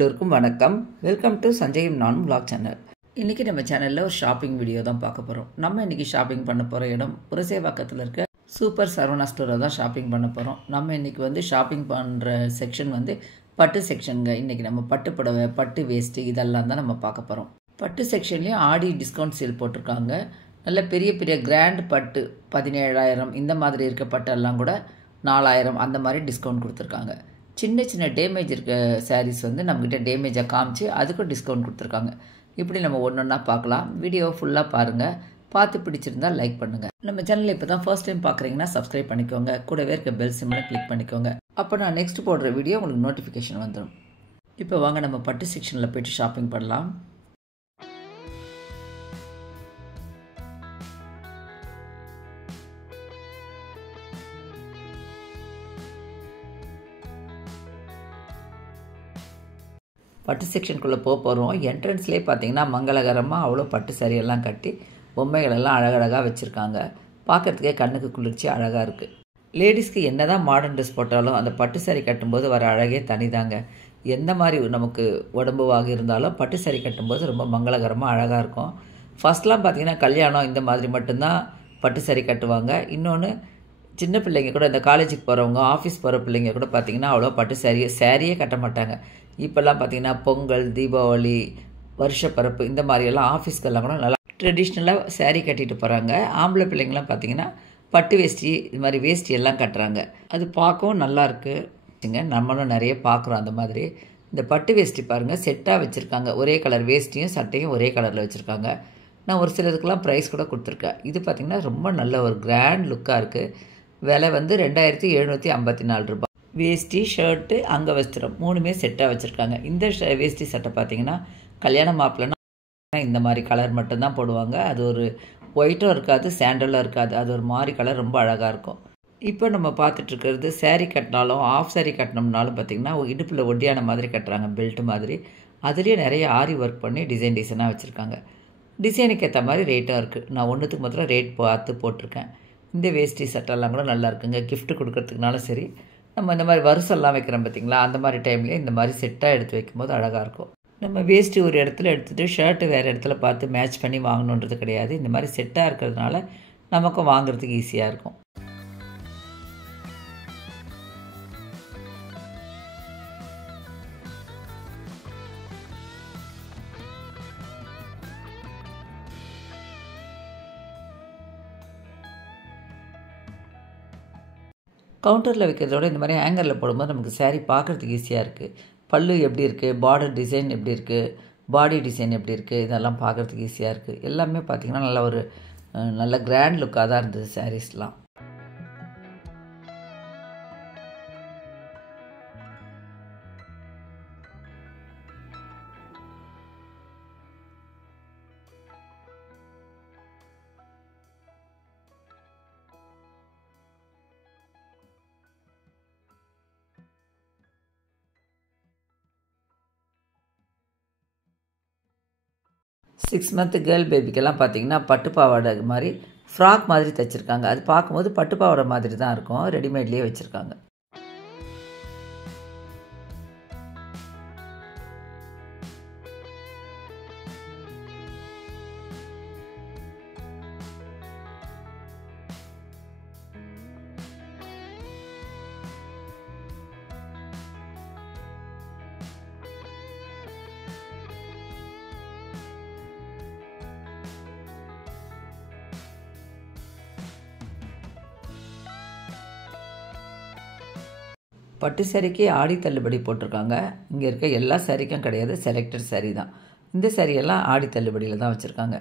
எல்லோருக்கும் வணக்கம். Welcome to சஞ்சயும் நானும் vlog சேனல். இன்றைக்கி நம்ம சேனலில் ஒரு ஷாப்பிங் வீடியோ தான் பார்க்க போகிறோம். நம்ம இன்றைக்கி ஷாப்பிங் பண்ண போகிற இடம் புரசைவாக்கத்தில் இருக்க சூப்பர் சரவணா ஸ்டோரில் தான் ஷாப்பிங் பண்ண போகிறோம். நம்ம இன்றைக்கி ஷாப்பிங் பண்ணுற செக்ஷன் பட்டு செக்ஷனுங்க. இன்றைக்கி நம்ம பட்டு புடவை, பட்டு வேஸ்ட்டு இதெல்லாம் தான் நம்ம பார்க்க போகிறோம். பட்டு செக்ஷன்லேயும் ஆடி டிஸ்கவுண்ட் சேல் போட்டிருக்காங்க. நல்ல பெரிய பெரிய கிராண்ட் பட்டு 17,000 இந்த மாதிரி இருக்க பட்டெல்லாம் கூட 4,000 அந்த மாதிரி டிஸ்கவுண்ட் கொடுத்துருக்காங்க. சின்ன சின்ன டேமேஜ் இருக்க சாரீஸ் நம்மக்கிட்ட டேமேஜாக காமிச்சு அதுக்கும் டிஸ்கவுண்ட் கொடுத்துருக்காங்க. இப்படி நம்ம ஒன்று ஒன்றா பார்க்கலாம். வீடியோவை ஃபுல்லாக பாருங்கள். பார்த்து பிடிச்சிருந்தால் லைக் பண்ணுங்கள். நம்ம சேனலில் இப்போ தான் ஃபர்ஸ்ட் டைம் பார்க்குறீங்கன்னா சப்ஸ்கிரைப் பண்ணிக்கோங்க. கூடவே இருக்க பெல் சிம்மில் கிளிக் பண்ணிக்கோங்க. அப்போ நான் நெக்ஸ்ட் போடுற வீடியோ உங்களுக்கு நோட்டிஃபிகேஷன் வந்துடும். இப்போ வாங்க நம்ம பட்டு செக்ஷனில் போய்ட்டு ஷாப்பிங் பண்ணலாம். பட்டு செக்ஷனுக்குள்ளே போகிறோம். என்ட்ரன்ஸ்லேயே பார்த்தீங்கன்னா மங்களகரமாக அவ்வளோ பட்டு சரியெல்லாம் கட்டி பொம்மைகளெல்லாம் அழகழகாக வச்சுருக்காங்க. பார்க்குறதுக்கே கண்ணுக்கு குளிர்ச்சி அழகாக இருக்குது. லேடிஸ்க்கு என்ன தான் மாடர்ன் ட்ரெஸ் போட்டாலும் அந்த பட்டு சாரி கட்டும்போது வர அழகே தனிதாங்க. எந்த மாதிரி நமக்கு உடம்புவாக இருந்தாலும் பட்டு சாரி கட்டும்போது ரொம்ப மங்களகரமாக அழகாக இருக்கும். ஃபஸ்ட்லாம் பார்த்திங்கன்னா கல்யாணம் இந்த மாதிரி மட்டும்தான் பட்டு சாரி கட்டுவாங்க. இன்னொன்று சின்ன பிள்ளைங்க கூட இந்த காலேஜுக்கு போகிறவங்க, ஆஃபீஸ் போகிற பிள்ளைங்க கூட பார்த்திங்கன்னா அவ்வளோ பட்டு சாரியே கட்ட மாட்டாங்க. இப்போல்லாம் பார்த்திங்கன்னா பொங்கல், தீபாவளி, வருஷப்பரப்பு இந்த மாதிரியெல்லாம் ஆஃபீஸ்க்கெல்லாம் கூட நல்லா ட்ரெடிஷ்னலாக சாரீ கட்டிட்டு போகிறாங்க. ஆம்பளை பிள்ளைங்களாம் பார்த்திங்கன்னா பட்டு வேஷ்டி இது மாதிரி வேஷ்டி எல்லாம் கட்டுறாங்க. அது பார்க்கவும் நல்லாயிருக்கு. நம்மளும் நிறைய பார்க்குறோம் அந்த மாதிரி. இந்த பட்டு வேஷ்டி பாருங்கள், செட்டாக வச்சுருக்காங்க. ஒரே கலர் வேஷ்டியும் சட்டையும் ஒரே கலரில் வச்சுருக்காங்க. நான் ஒரு சிலதுக்கெலாம் ப்ரைஸ் கூட கொடுத்துருக்கேன். இது பார்த்திங்கன்னா ரொம்ப நல்ல ஒரு கிராண்ட் லுக்காக இருக்குது. விலை 2,754 ரூபாய். வேஷ்டி, ஷர்ட்டு, அங்கவஸ்திரம் 3மே செட்டாக வச்சுருக்காங்க. இந்த வேஷ்டி சட்டை பார்த்திங்கன்னா கல்யாண மாப்பிள்ளைனா இந்த மாதிரி கலர் மட்டும்தான் போடுவாங்க. அது ஒரு ஒயிட்டும் இருக்காது, சாண்டலும் இருக்காது. அது ஒரு மாதிரி கலர் ரொம்ப அழகாக இருக்கும். இப்போ நம்ம பார்த்துட்ருக்கிறது சாரீ கட்டினாலும் ஆஃப் சாரீ கட்டினோம்னாலும் பார்த்திங்கன்னா இடுப்பில் ஒட்டியான மாதிரி கட்டுறாங்க, பெல்ட் மாதிரி. அதுலேயே நிறைய ஆரி ஒர்க் பண்ணி டிசைனாக வச்சுருக்காங்க. டிசைனுக்கு ஏற்ற மாதிரி ரேட்டும் இருக்குது. நான் ஒன்றுத்துக்கு மாத்திரம் ரேட் பார்த்து போட்டிருக்கேன். இந்த வேஷ்டி சட்டெல்லாம் கூட நல்லா இருக்குங்க. கிஃப்ட் கொடுக்கறதுக்குனாலும் சரி, நம்ம இந்த மாதிரி வருஷம்லாம் வைக்கிறோம் பார்த்திங்களா, அந்த மாதிரி டைம்லேயே இந்த மாதிரி செட்டாக எடுத்து வைக்கும்போது அழகாக இருக்கும். நம்ம வேஷ்டி ஒரு இடத்துல எடுத்துகிட்டு ஷர்ட்டு வேறு இடத்துல பார்த்து மேட்ச் பண்ணி வாங்கணுன்றது கிடையாது. இந்த மாதிரி செட்டாக இருக்கிறதுனால நமக்கும் வாங்குறதுக்கு ஈஸியாக இருக்கும். கவுண்டரில் வைக்கிறதோட இந்த மாதிரி ஹேங்கரில் போடும்போது நமக்கு சாரீ பார்க்குறதுக்கு ஈஸியாக இருக்குது. பல்லு எப்படி இருக்குது, பார்டர் டிசைன் எப்படி இருக்குது, பாடி டிசைன் எப்படி இருக்குது, இதெல்லாம் பார்க்குறதுக்கு ஈஸியாக இருக்குது. எல்லாமே பார்த்திங்கன்னா நல்ல கிராண்ட் லுக்காக தான் இருந்தது சாரீஸ்லாம். சிக்ஸ் மந்த்து கேர்ள் பேபிக்கெல்லாம் பார்த்திங்கன்னா பட்டு பாவாடை மாதிரி ஃப்ராக் மாதிரி தைச்சிருக்காங்க. அது பார்க்கும்போது பட்டு பாவாடை மாதிரி தான் இருக்கும். ரெடிமேட்லேயே வச்சுருக்காங்க. பட்டு சாரிக்கு ஆடி தள்ளுபடி போட்டிருக்காங்க. இங்கே இருக்க எல்லா சாரிக்கும் கிடையாது, செலக்டட் சாரீ தான். இந்த சாரியெல்லாம் ஆடி தள்ளுபடியில் தான் வச்சுருக்காங்க.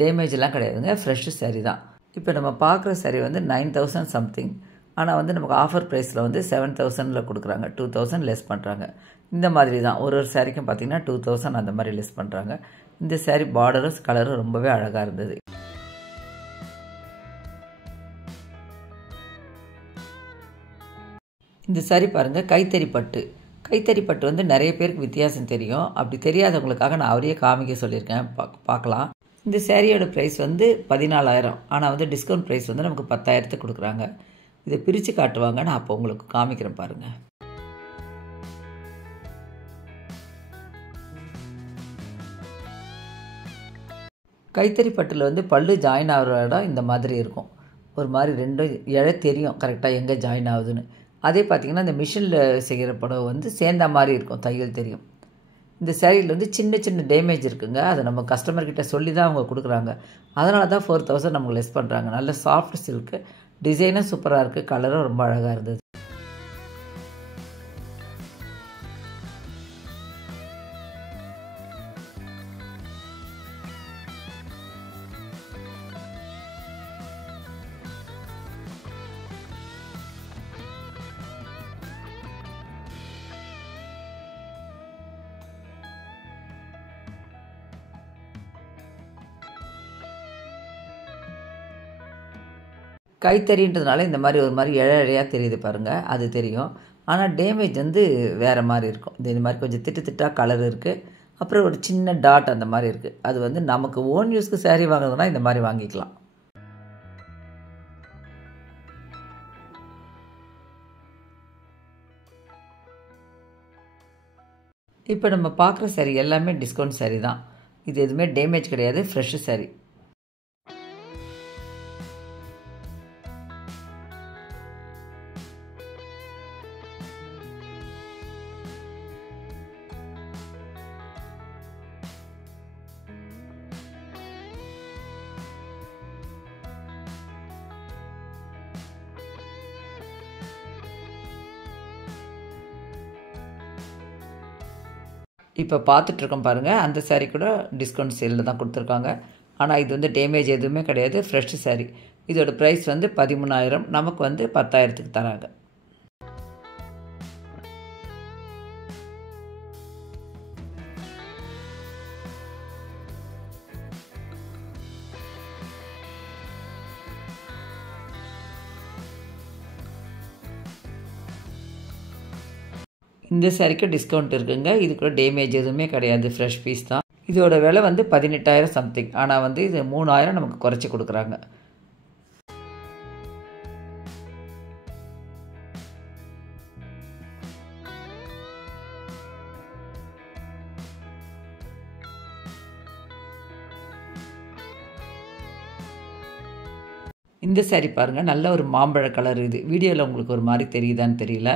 டேமேஜெலாம் கிடையாதுங்க, ஃப்ரெஷ்ஷு சாரீ தான். இப்போ நம்ம பார்க்குற சாரீ 9,000 சம்திங். ஆனால் நமக்கு ஆஃபர் ப்ரைஸில் 7,000 கொடுக்குறாங்க. 2,000 லெஸ் பண்ணுறாங்க. இந்த மாதிரி தான் ஒரு சாரிக்கும் பார்த்திங்கன்னா 2,000 அந்த மாதிரி லெஸ் பண்ணுறாங்க. இந்த சாரீ பார்டரும் கலரும் ரொம்பவே அழகாக இருந்தது. இந்த சாரீ பாருங்கள், கைத்தறி பட்டு. கைத்தறி பட்டு நிறைய பேருக்கு வித்தியாசம் தெரியும். அப்படி தெரியாதவங்களுக்காக நான் அவரையே காமிக்க சொல்லியிருக்கேன். பார்க்கலாம். இந்த சாரியோட ப்ரைஸ் 14,000. ஆனால் டிஸ்கவுண்ட் ப்ரைஸ் நமக்கு 10,000 கொடுக்குறாங்க. இதை பிரித்து காட்டுவாங்க. நான் அப்போ உங்களுக்கு காமிக்கிறேன் பாருங்கள். கைத்தறி பட்டில் வந்து பல்லு ஜாயின் ஆகிற இடம் இந்த மாதிரி இருக்கும். ஒரு மாதிரி 2 இழை தெரியும் கரெக்டாக எங்கே ஜாயின் ஆகுதுன்னு. அதே பார்த்திங்கன்னா இந்த மிஷினில் செய்கிற புடவை வந்து சேர்ந்த மாதிரி இருக்கும், தையல் தெரியும். இந்த சேரீயில் வந்து சின்ன சின்ன டேமேஜ் இருக்குங்க. அதை நம்ம கஸ்டமர்கிட்ட சொல்லி தான் அவங்க கொடுக்குறாங்க. அதனால தான் 4000 நமக்கு லெஸ் பண்ணுறாங்க. நல்ல சாஃப்ட் சில்க்கு, டிசைனும் சூப்பராக இருக்குது, கலரும் ரொம்ப அழகாக இருந்தது. கைத்தறின்றதுனால இந்த மாதிரி ஒரு மாதிரி இழையாக தெரியுது பாருங்கள், அது தெரியும். ஆனால் டேமேஜ் வந்து வேறு மாதிரி இருக்கும். இந்த மாதிரி கொஞ்சம் திட்டாக கலர் இருக்குது. அப்புறம் ஒரு சின்ன டாட் அந்த மாதிரி இருக்குது. அது வந்து நமக்கு ஓன் யூஸ்க்கு சேரீ வாங்குறதுனா இந்த மாதிரி வாங்கிக்கலாம். இப்போ நம்ம பார்க்குற சாரீ எல்லாமே டிஸ்கவுண்ட் சாரீ தான். இது எதுவுமே டேமேஜ் கிடையாது, ஃப்ரெஷ்ஷு சாரீ. இப்போ பார்த்துட்ருக்கோம் பாருங்கள், அந்த சாரீ கூட டிஸ்கவுண்ட் சேலில் தான் கொடுத்துருக்காங்க. ஆனால் இது வந்து டேமேஜ் எதுவுமே கிடையாது, ஃப்ரெஷ் சாரீ. இதோட ப்ரைஸ் வந்து 13,000, நமக்கு வந்து 10,000க்கு தராங்க. இந்த சாரீக்கு டிஸ்கவுண்ட் இருக்குங்க. இது கூட டேமேஜ் எதுவுமே கிடையாது, ஃப்ரெஷ் பீஸ் தான். இதோட விலை வந்து 18,000 சம்திங். ஆனால் வந்து இது 3,000 நமக்கு குறைச்சி கொடுக்குறாங்க. இந்த சாரீ பாருங்கள், நல்ல ஒரு மாம்பழ கலர். இது வீடியோவில் உங்களுக்கு ஒரு மாதிரி தெரியுதான்னு தெரியல,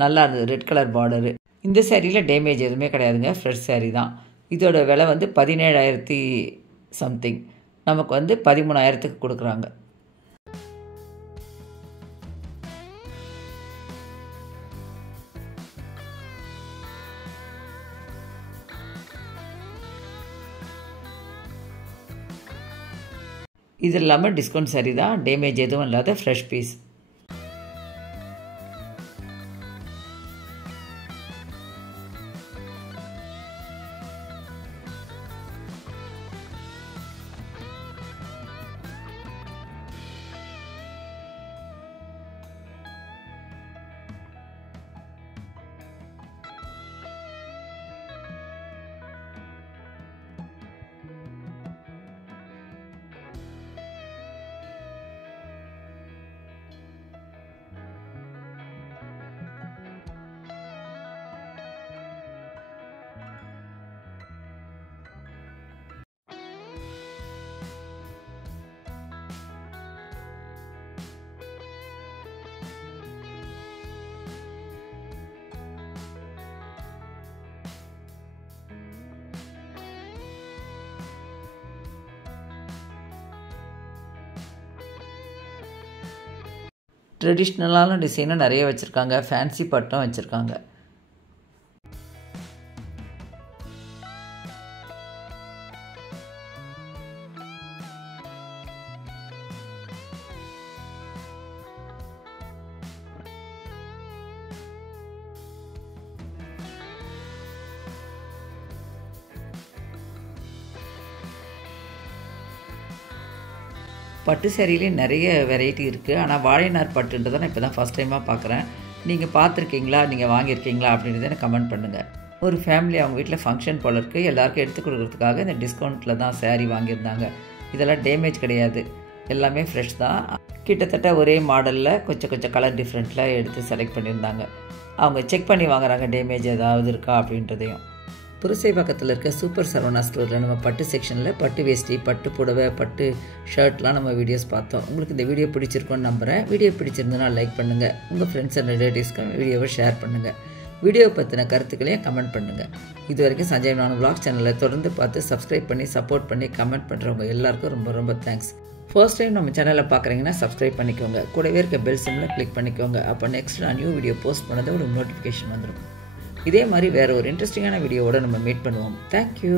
நல்லா இருந்தது, ரெட் கலர் பார்டரு. இந்த சாரியில் டேமேஜ் எதுவுமே கிடையாதுங்க, ஃப்ரெஷ் சாரீ தான். இதோட விலை வந்து 17,000 சம்திங், நமக்கு வந்து 13,000க்கு கொடுக்குறாங்க. இது இல்லாமல் டிஸ்கவுண்ட் சாரீ தான், டேமேஜ் எதுவும் இல்லாத ஃப்ரெஷ் பீஸ். ட்ரெடிஷ்னலான டிசைனும் நிறைய வச்சுருக்காங்க, ஃபேன்சி பட்டும் வச்சுருக்காங்க. பட்டு சேரீலே நிறைய வெரைட்டி இருக்குது. ஆனால் வாழைநார் பட்டுன்றதை நான் இப்போ தான் ஃபஸ்ட் டைமாக பார்க்குறேன். நீங்கள் பார்த்துருக்கீங்களா, நீங்கள் வாங்கியிருக்கீங்களா அப்படின்றத எனக்கு கமெண்ட் பண்ணுங்கள். ஒரு ஃபேமிலி அவங்க வீட்டில் ஃபங்க்ஷன் போல இருக்குது, எல்லாருக்கும் எடுத்து கொடுக்குறதுக்காக இந்த டிஸ்கவுண்ட்டில் தான் சேரீ வாங்கியிருந்தாங்க. இதெல்லாம் டேமேஜ் கிடையாது, எல்லாமே ஃப்ரெஷ் தான். கிட்டத்தட்ட ஒரே மாடலில் கொஞ்சம் கொஞ்சம் கலர் டிஃப்ரெண்ட்டில் எடுத்து செலக்ட் பண்ணியிருந்தாங்க. அவங்க செக் பண்ணி வாங்குறாங்க டேமேஜ் ஏதாவது இருக்கா அப்படின்றதையும். புரசைவாக்கத்தில் இருக்க சூப்பர் சரவணா ஸ்டோரில் நம்ம பட்டு செக்ஷனில் பட்டு வேஷ்டி, பட்டு புடவை, பட்டு ஷர்ட்லாம் நம்ம வீடியோஸ் பார்த்தோம். உங்களுக்கு இந்த வீடியோ பிடிச்சிருக்கோன்னு நம்புகிறேன். வீடியோ பிடிச்சிருந்தனா லைக் பண்ணுங்கள். உங்கள் ஃப்ரெண்ட்ஸ் அண்ட் ரிலேட்டிவ்ஸ்க்கு வீடியோவை ஷேர் பண்ணுங்கள். வீடியோவை பற்றின கருத்துக்களையும் கமெண்ட் பண்ணுங்கள். இது வரைக்கும் சஞ்சய் நானு vlog சேனலை தொடர்ந்து பார்த்து சப்ஸ்கிரைப் பண்ணி சப்போர்ட் பண்ணி கமெண்ட் பண்ணுறவங்க எல்லாருக்கும் ரொம்ப ரொம்ப தேங்க்ஸ். ஃபர்ஸ்ட் டைம் நம்ம சேனலை பார்க்குறீங்கன்னா சப்ஸ்கிரைப் பண்ணிக்கோங்க. கூடவே இருக்க பெல் சிம்மில் கிளிக் பண்ணிக்கோங்க. அப்போ நெக்ஸ்ட் நான் நியூ வீடியோ போஸ்ட் பண்ணதை ஒரு நோட்டிஃபிகேஷன் வந்துடும். இதே மாதிரி வேறு ஒரு இன்ட்ரெஸ்டிங்கான வீடியோவோட நம்ம மீட் பண்ணுவோம். தேங்க்யூ.